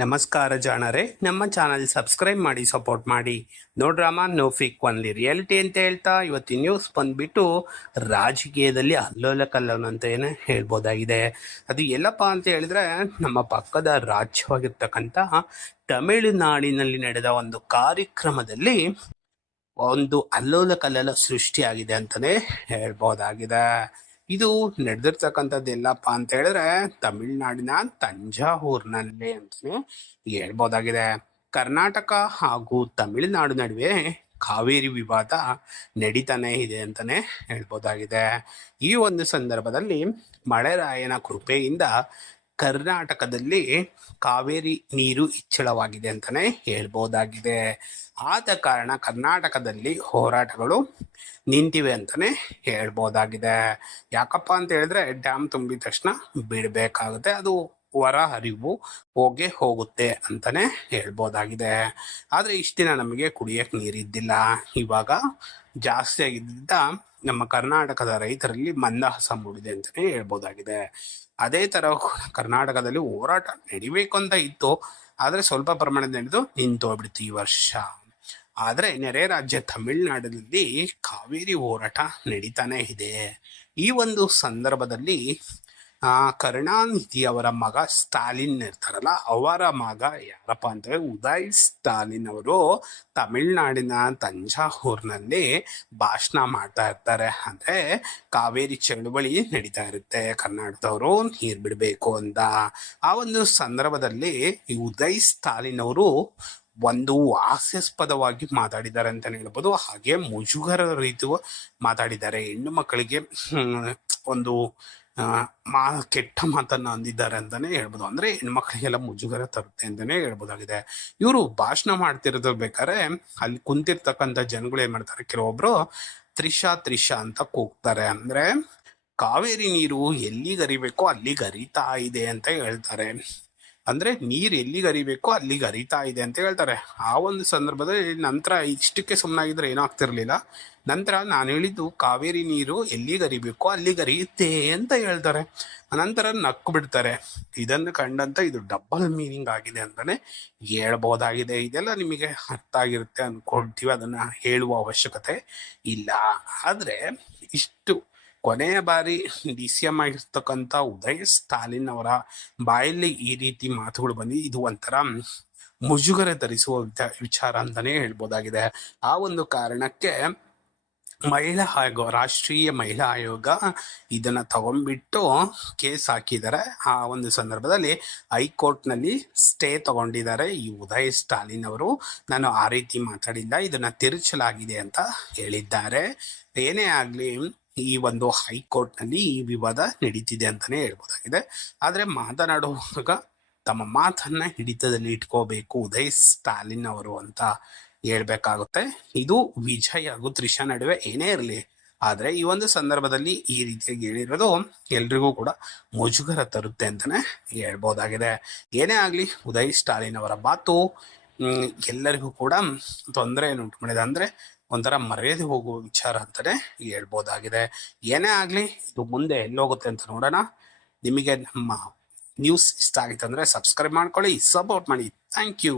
ನಮಸ್ಕಾರ ಜಾಣರೇ, ನಮ್ಮ ಚಾನಲ್ ಸಬ್ಸ್ಕ್ರೈಬ್ ಮಾಡಿ ಸಪೋರ್ಟ್ ಮಾಡಿ. No drama no fake, only reality ಅಂತ ಹೇಳ್ತಾ ಇವತ್ತಿನ ನ್ಯೂಸ್ ಬಂದ್ಬಿಟ್ಟು ರಾಜಕೀಯದಲ್ಲಿ ಅಲ್ಲೋಲ ಕಲ್ಲೋಲ ಅಂತ ಏನೇ ಹೇಳ್ಬೋದಾಗಿದೆ. ಅದು ಎಲ್ಲಪ್ಪ ಅಂತ ಹೇಳಿದ್ರೆ, ನಮ್ಮ ಪಕ್ಕದ ರಾಜ್ಯವಾಗಿರ್ತಕ್ಕಂಥ ತಮಿಳುನಾಡಿನಲ್ಲಿ ನಡೆದ ಒಂದು ಕಾರ್ಯಕ್ರಮದಲ್ಲಿ ಒಂದು ಅಲ್ಲೋಲ ಕಲ್ಲೋಲ ಸೃಷ್ಟಿಯಾಗಿದೆ ಅಂತಲೇ ಹೇಳ್ಬೋದಾಗಿದೆ. ಇದು ನಡೆದಿರ್ತಕ್ಕಂಥದ್ದು ಎಲ್ಲಪ್ಪ ಅಂತ ಹೇಳಿದ್ರೆ ತಮಿಳುನಾಡಿನ ತಂಜಾವೂರಿನಲ್ಲಿ ಅಂತಾನೆ ಹೇಳ್ಬೋದಾಗಿದೆ. ಕರ್ನಾಟಕ ಹಾಗೂ ತಮಿಳುನಾಡು ನಡುವೆ ಕಾವೇರಿ ವಿವಾದ ನಡೀತಾನೆ ಇದೆ ಅಂತಾನೆ ಹೇಳ್ಬೋದಾಗಿದೆ. ಈ ಒಂದು ಸಂದರ್ಭದಲ್ಲಿ ಮಳೆರಾಯನ ಕೃಪೆಯಿಂದ ಕರ್ನಾಟಕದಲ್ಲಿ ಕಾವೇರಿ ನೀರು ಹೆಚ್ಚಳವಾಗಿದೆ ಅಂತಾನೆ ಹೇಳ್ಬೋದಾಗಿದೆ. ಆದ ಕಾರಣ ಕರ್ನಾಟಕದಲ್ಲಿ ಹೋರಾಟಗಳು ನಿಂತಿವೆ ಅಂತಾನೆ ಹೇಳ್ಬೋದಾಗಿದೆ. ಯಾಕಪ್ಪ ಅಂತ ಹೇಳಿದ್ರೆ ಡ್ಯಾಮ್ ತುಂಬಿದ ತಕ್ಷಣ ಬಿಡಬೇಕಾಗುತ್ತೆ, ಅದು ಹೊರ ಹರಿವು ಹೋಗುತ್ತೆ ಅಂತಾನೆ ಹೇಳ್ಬೋದಾಗಿದೆ. ಆದರೆ ಇಷ್ಟು ದಿನ ನಮಗೆ ಕುಡಿಯಕ್ಕೆ ನೀರಿದ್ದಿಲ್ಲ. ಇವಾಗ ಜಾಸ್ತಿ ಆಗಿದ್ದರಿಂದ ನಮ್ಮ ಕರ್ನಾಟಕದ ರೈತರಲ್ಲಿ ಮಂದಹಾಸ ಮೂಡಿದೆ ಅಂತಲೇ ಹೇಳ್ಬೋದಾಗಿದೆ. ಅದೇ ಥರ ಕರ್ನಾಟಕದಲ್ಲಿ ಹೋರಾಟ ನಡಿಬೇಕು ಅಂತ ಇತ್ತು, ಆದರೆ ಸ್ವಲ್ಪ ಪ್ರಮಾಣದ ನಡೆದು ನಿಂತೋಗ್ಬಿಡ್ತು ಈ ವರ್ಷ. ಆದರೆ ನೆರೆ ರಾಜ್ಯ ತಮಿಳುನಾಡಿನಲ್ಲಿ ಕಾವೇರಿ ಹೋರಾಟ ನಡೀತಾನೆ ಇದೆ. ಈ ಒಂದು ಸಂದರ್ಭದಲ್ಲಿ ಕರುಣಾನಿಧಿ ಅವರ ಮಗ ಸ್ಟಾಲಿನ್ ಇರ್ತಾರಲ್ಲ, ಅವರ ಮಗ ಯಾರಪ್ಪ ಅಂತಂದ್ರೆ ಉದಯ್ ಸ್ಟಾಲಿನ್ ಅವರು ತಮಿಳುನಾಡಿನ ತಂಜಾವೂರಿನಲ್ಲಿ ಭಾಷಣ ಮಾಡ್ತಾ ಇರ್ತಾರೆ. ಅಂದ್ರೆ ಕಾವೇರಿ ಚಳುವಳಿ ನಡೀತಾ ಇರುತ್ತೆ, ಕರ್ನಾಟಕದವರು ನೀರು ಬಿಡಬೇಕು ಅಂತ. ಆ ಒಂದು ಸಂದರ್ಭದಲ್ಲಿ ಈ ಉದಯ್ ಸ್ಟಾಲಿನ್ ಅವರು ಒಂದು ಹಾಸ್ಯಾಸ್ಪದವಾಗಿ ಮಾತಾಡಿದ್ದಾರೆ ಅಂತಾನೆ ಹೇಳ್ಬೋದು. ಹಾಗೆ ಮುಜುಗರ ರೀತಿ ಮಾತಾಡಿದ್ದಾರೆ. ಹೆಣ್ಣು ಮಕ್ಕಳಿಗೆ ಒಂದು ಕೆಟ್ಟ ಮಾತನ್ನ ಅಂದಿದ್ದಾರೆ ಅಂತಾನೆ ಹೇಳ್ಬೋದು. ಅಂದ್ರೆ ಹೆಣ್ಮಕ್ಳಿಗೆಲ್ಲ ಮುಜುಗರ ತರುತ್ತೆ ಅಂತಾನೆ ಹೇಳ್ಬೋದಾಗಿದೆ. ಇವರು ಭಾಷಣ ಮಾಡ್ತಿರೋದು ಬೇಕಾದ್ರೆ ಅಲ್ಲಿ ಕುಂತಿರ್ತಕ್ಕಂಥ ಜನಗಳು ಏನ್ ಮಾಡ್ತಾರೆ, ಕೆಲವೊಬ್ರು ತ್ರಿಷಾ ತ್ರಿಷಾ ಅಂತ ಕೂಗ್ತಾರೆ. ಅಂದ್ರೆ ಕಾವೇರಿ ನೀರು ಎಲ್ಲಿಗೆ ಹರಿಬೇಕೋ ಅಲ್ಲಿಗೆ ಹರಿತಾ ಇದೆ ಅಂತ ಹೇಳ್ತಾರೆ. ಅಂದ್ರೆ ನೀರು ಎಲ್ಲಿಗೆ ಹರಿಬೇಕೋ ಅಲ್ಲಿಗೆ ಹರಿತಾ ಇದೆ ಅಂತ ಹೇಳ್ತಾರೆ. ಆ ಒಂದು ಸಂದರ್ಭದಲ್ಲಿ ನಂತರ ಇಷ್ಟಕ್ಕೆ ಸುಮ್ಮನಾಗಿದ್ರೆ ಏನಾಗ್ತಿರ್ಲಿಲ್ಲ. ನಂತರ ನಾನು ಹೇಳಿದ್ದು ಕಾವೇರಿ ನೀರು ಎಲ್ಲಿಗೆ ಹರಿಬೇಕೋ ಅಲ್ಲಿಗೆ ಹರಿಯುತ್ತೆ ಅಂತ ಹೇಳ್ತಾರೆ. ನಂತರ ನಕ್ಕು ಬಿಡ್ತಾರೆ. ಇದನ್ನು ಕಂಡಂತ ಇದು ಡಬಲ್ ಮೀನಿಂಗ್ ಆಗಿದೆ ಅಂತಾನೆ ಹೇಳ್ಬೋದಾಗಿದೆ. ಇದೆಲ್ಲ ನಿಮಗೆ ಅರ್ಥ ಆಗಿರುತ್ತೆ ಅನ್ಕೊಳ್ತೀವಿ, ಅದನ್ನ ಹೇಳುವ ಅವಶ್ಯಕತೆ ಇಲ್ಲ. ಆದ್ರೆ ಇಷ್ಟು ಕೊನೆಯ ಬಾರಿ ಡಿ.ಸಿ.ಎಂ ಆಗಿರ್ತಕ್ಕಂಥ ಉದಯ್ ಸ್ಟಾಲಿನ್ ಅವರ ಬಾಯಲ್ಲಿ ಈ ರೀತಿ ಮಾತುಗಳು ಬಂದು ಇದು ಒಂಥರ ಮುಜುಗರ ಧರಿಸುವ ವಿಚಾರ ಅಂತಾನೆ ಹೇಳ್ಬೋದಾಗಿದೆ. ಆ ಒಂದು ಕಾರಣಕ್ಕೆ ಮಹಿಳಾ ಆಯೋಗ, ರಾಷ್ಟ್ರೀಯ ಮಹಿಳಾ ಆಯೋಗ ಇದನ್ನ ತಗೊಂಡ್ಬಿಟ್ಟು ಕೇಸ್ ಹಾಕಿದ್ದಾರೆ. ಆ ಒಂದು ಸಂದರ್ಭದಲ್ಲಿ ಹೈಕೋರ್ಟ್ನಲ್ಲಿ ಸ್ಟೇ ತಗೊಂಡಿದ್ದಾರೆ ಈ ಉದಯ್ ಸ್ಟಾಲಿನ್ ಅವರು. ನಾನು ಆ ರೀತಿ ಮಾತಾಡಿಲ್ಲ, ಇದನ್ನ ತಿರುಚಲಾಗಿದೆ ಅಂತ ಹೇಳಿದ್ದಾರೆ. ಏನೇ ಆಗ್ಲಿ, ಈ ಒಂದು ಹೈಕೋರ್ಟ್ನಲ್ಲಿ ಈ ವಿವಾದ ನಡೀತಿದೆ ಅಂತಾನೆ ಹೇಳ್ಬೋದಾಗಿದೆ. ಆದ್ರೆ ಮಾತನಾಡುವಾಗ ತಮ್ಮ ಮಾತನ್ನ ಹಿಡಿತದಲ್ಲಿ ಇಟ್ಕೋಬೇಕು ಉದಯ್ ಸ್ಟಾಲಿನ್ ಅವರು ಅಂತ ಹೇಳ್ಬೇಕಾಗುತ್ತೆ. ಇದು ವಿಜಯ್ ಹಾಗೂ ತ್ರಿಷಾ ನಡುವೆ ಏನೇ ಇರಲಿ, ಆದ್ರೆ ಈ ಒಂದು ಸಂದರ್ಭದಲ್ಲಿ ಈ ರೀತಿಯಾಗಿ ಹೇಳಿರೋದು ಎಲ್ರಿಗೂ ಕೂಡ ಮುಜುಗರ ತರುತ್ತೆ ಅಂತಾನೆ ಹೇಳ್ಬೋದಾಗಿದೆ. ಏನೇ ಆಗ್ಲಿ, ಉದಯ್ ಸ್ಟಾಲಿನ್ ಅವರ ಮಾತು ಎಲ್ಲರಿಗೂ ಕೂಡ ತೊಂದರೆಯನ್ನು ಉಂಟು ಮಾಡಿದೆ. ಅಂದ್ರೆ ಒಂಥರ ಮರ್ಯಾದೆ ಹೋಗುವ ವಿಚಾರ ಅಂತಾನೆ ಹೇಳ್ಬೋದಾಗಿದೆ. ಏನೇ ಆಗ್ಲಿ, ಇದು ಮುಂದೆ ಎಲ್ಲೋಗುತ್ತೆ ಅಂತ ನೋಡೋಣ. ನಿಮಗೆ ನಮ್ಮ ನ್ಯೂಸ್ ಇಷ್ಟ ಆಗಿತ್ತು ಅಂದ್ರೆ ಸಬ್ಸ್ಕ್ರೈಬ್ ಮಾಡ್ಕೊಳ್ಳಿ, ಸಪೋರ್ಟ್ ಮಾಡಿ. Thank you.